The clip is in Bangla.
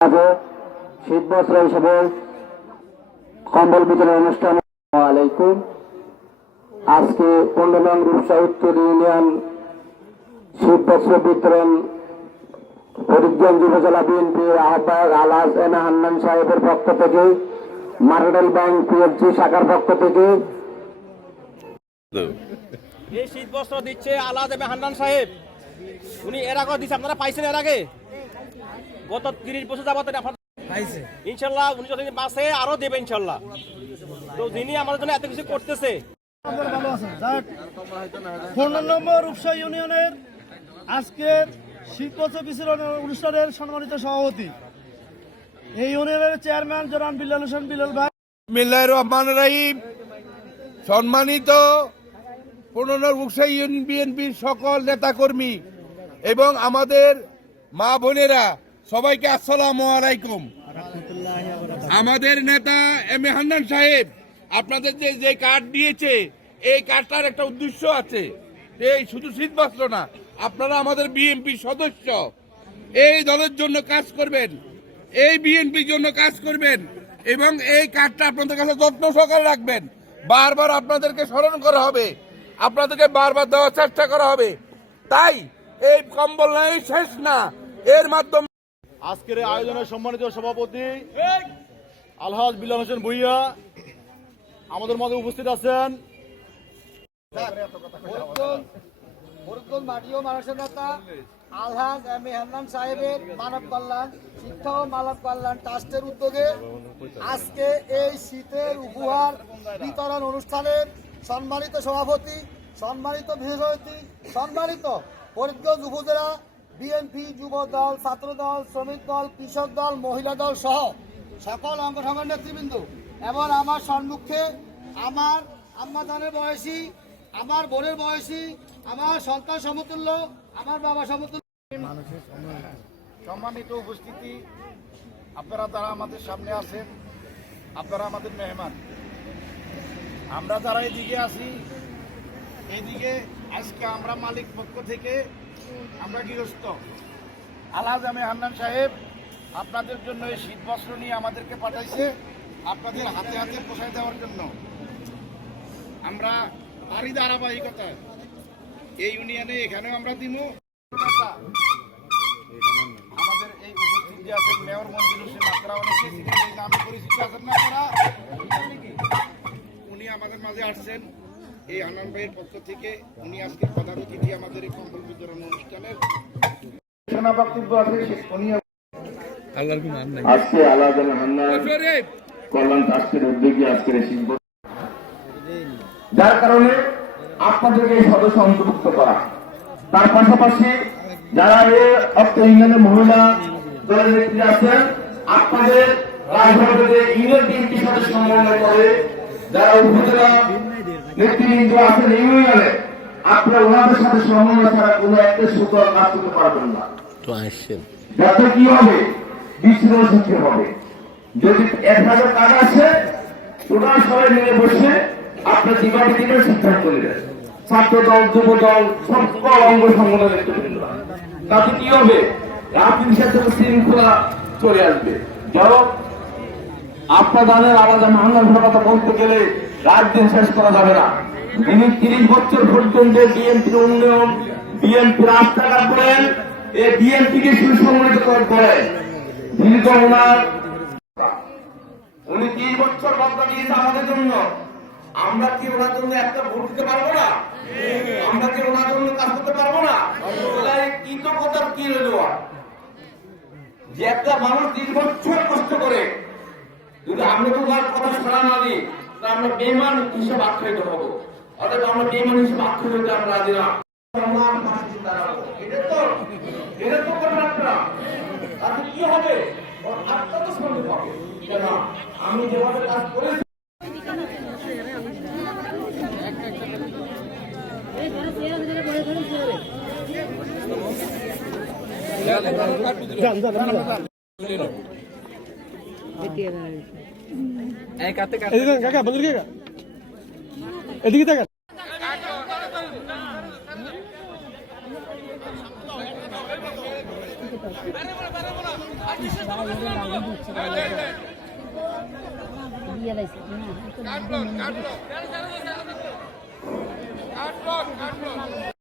শীত বস্ত্র হিসেবে কম্বল বিতরণ অনুষ্ঠান আলাইকুম। আজকে পনেরো নং রূপসা উত্তর ইউনিয়ন শীত বস্ত্র বিতরণ ফরিদগঞ্জ উপজেলা বিএনপির আহ্বায়ক আলাস এনা হান্নান সাহেবের পক্ষ থেকে মার্কেটাইল ব্যাংক পিএফসি শাখার পক্ষ থেকে। এই শীত বস্ত্র দিচ্ছে আল্লাহ দেবে হান্নান সাহেব। উনি এর আগে দিচ্ছে আপনারা পাইছেন এর আগে? গত তিরিশ বছর যাবত ইনশাল্লাহ উনি যতদিন বাসে আরও দেবে ইনশাল্লাহ তো যিনি আমাদের জন্য এত কিছু করতেছে। ভালো আছেন? যাক। পনেরো নম্বর উপসা ইউনিয়নের আজকের শীতবস্ত্র বিতরণ অনুষ্ঠানের সম্মানিত সভাপতি। এই ইউনিয়নের চেয়ারম্যান জনান বিল্লাল হোসেন বিল্লাল ভাই। বিসমিল্লাহ রহমান রাহিম। সম্মানিত পনেরো উকসাই ইউনিয়ন বিএনপির সকল নেতাকর্মী এবং আমাদের মা বোনেরা, সবাইকে আসসালাম আলাইকুম। আমাদের নেতা এম এ হান্নান সাহেব, আপনাদের যে যে কার্ড দিয়েছে, এই কার্ডটার একটা উদ্দেশ্য আছে। এই শুধু শীত না, আপনারা আমাদের বিএনপি সদস্য, এই দলের জন্য কাজ করবেন, এই বিএনপির জন্য কাজ করবেন, এবং এই কার্ডটা আপনাদের কাছে যত্ন সহকারে রাখবেন। বারবার আপনাদেরকে স্মরণ করা হবে, আপনাদেরকে বারবার দেওয়ার চেষ্টা করা হবে। তাই এই কম্বল নাই শেষ না। এর মাধ্যমে আজকের এই আয়োজনের সম্মানিত সভাপতি আলহাজ বিল্লাল হোসেন ভুইয়া আমাদের মধ্যে উপস্থিত আছেন। ফরিদগঞ্জ মাটিও মানুষের নেতা আলহাজ এম এ হান্নান সাহেবের মানব কল্যাণ শিক্ষা ও মানব কল্যাণ ট্রাস্টের উদ্যোগে আজকে এই শীতের উপহার বিতরণ অনুষ্ঠানের সম্মানিত সভাপতি সম্মানিত বিশেষজ্ঞ সম্মানিত ফরিদগঞ্জ উপজেলা বিএনপি যুব দল ছাত্র দল শ্রমিক দল, কৃষক দল, মহিলা দল সহ সকল অঙ্গ সংগঠন নেতৃবৃন্দ এবং আমার সম্মুখে আমার আম্মাদানের বয়সী, আমার বোনের বয়সী, আমার সন্তান সমতুল্য, আমার বাবা সমতুল্য। সম্মানিত উপস্থিতি, আপনারা তারা আমাদের সামনে আছেন, আপনারা আমাদের মেহমান। আমরা যারা এদিকে আছি এইদিকে আজকে আমরা মালিক পক্ষ থেকে আমরা গৃহস্থ। আলহাজ আমি হান্নান সাহেব, আপনাদের জন্য এই শীত বস্ত্র নিয়ে আমাদেরকে পাঠাইছে, আপনাদের হাতে হাতে পোষায় দেওয়ার জন্য। আমরা তারই ধারাবাহিকতা এই ইউনিয়নে এখানেও আমরা দিব আমাদের এই উপস্থিত যে আছেন মেয়র মঞ্জুর হোসেন আপনারা অনেকে নামে পরিচিত আছেন না আপনারা? উনি আমাদের মাঝে আসছেন। এই আনন্দ ভাইয়ের পক্ষ থেকে উনি আজকে প্রধান অতিথি আমাদের এই কম্বল বিতরণ অনুষ্ঠানের বক্তব্য আছে উনি আজকে আলাদা কল্যাণ ট্রাস্টের উদ্যোগে আজকের এই শীত যার কারণে আপনাদেরকে সদস্য অন্তর্ভুক্ত করা। তার পাশাপাশি যারা এই অর্থ ইউনিয়নের মহিলা দলের নেত্রী আছেন আপনাদের রাজভবনে ইউনিয়ন সাথে সমন্বয় করে যারা উপজেলা নেতৃবৃন্দ আছেন ইউনিয়নে আপনারা ওনাদের সাথে সমন্বয় ছাড়া কোনো একটা সুতরাং কাজ করতে পারবেন না। যাতে কি হবে? বিশৃঙ্খল সৃষ্টি হবে। যদি এক হাজার টাকা আছে ওনারা সবাই মিলে বসে আপনার জীবনে দিনের সিদ্ধান্ত নেবেন ছাত্র দল যুব দল সকল অঙ্গ সংগঠনের নেতৃবৃন্দ। তাতে কি হবে? রাজনীতির সাথে শৃঙ্খলা চলে আসবে। ধরো আপনার দলের আলাদা মহাঙ্গার কথা বলতে গেলে রাত দিন শেষ করা যাবে না। তিনি তিরিশ বছর পর্যন্ত বিএনপির উন্নয়ন বিএনপি রাস্তাঘাট করেন এই বিএনপিকে সুসংগঠিত করেন। তিনি তো ওনার উনি তিন বছর বদলা দিয়েছে আমাদের জন্য। আমরা কি ওনার জন্য একটা ভোট দিতে পারব না? আমরা কি ওনার জন্য কাজ করতে পারব না? তাহলে কৃতজ্ঞতার কি রইল? যে একটা মানুষ তিন বছর কষ্ট করে, যদি আমরা তো ওনার কথা শোনা না দিই তা আমরা বেমান হিসেবে আখ্যায়িত হব। অর্থাৎ আমরা বেমান হিসেবে আখ্যায়িত হতে আমরা রাজি না। আমার পাশে দাঁড়াবো। এটা তো এটা তো করবেন তাতে কি হবে? ওর আত্মা তো শুনতে পাবে যে আমি যেভাবে কাজ করেছি কাকা বদল কাকা এদিকে থাকা কাটলো কাটলো কাটলো কাটলো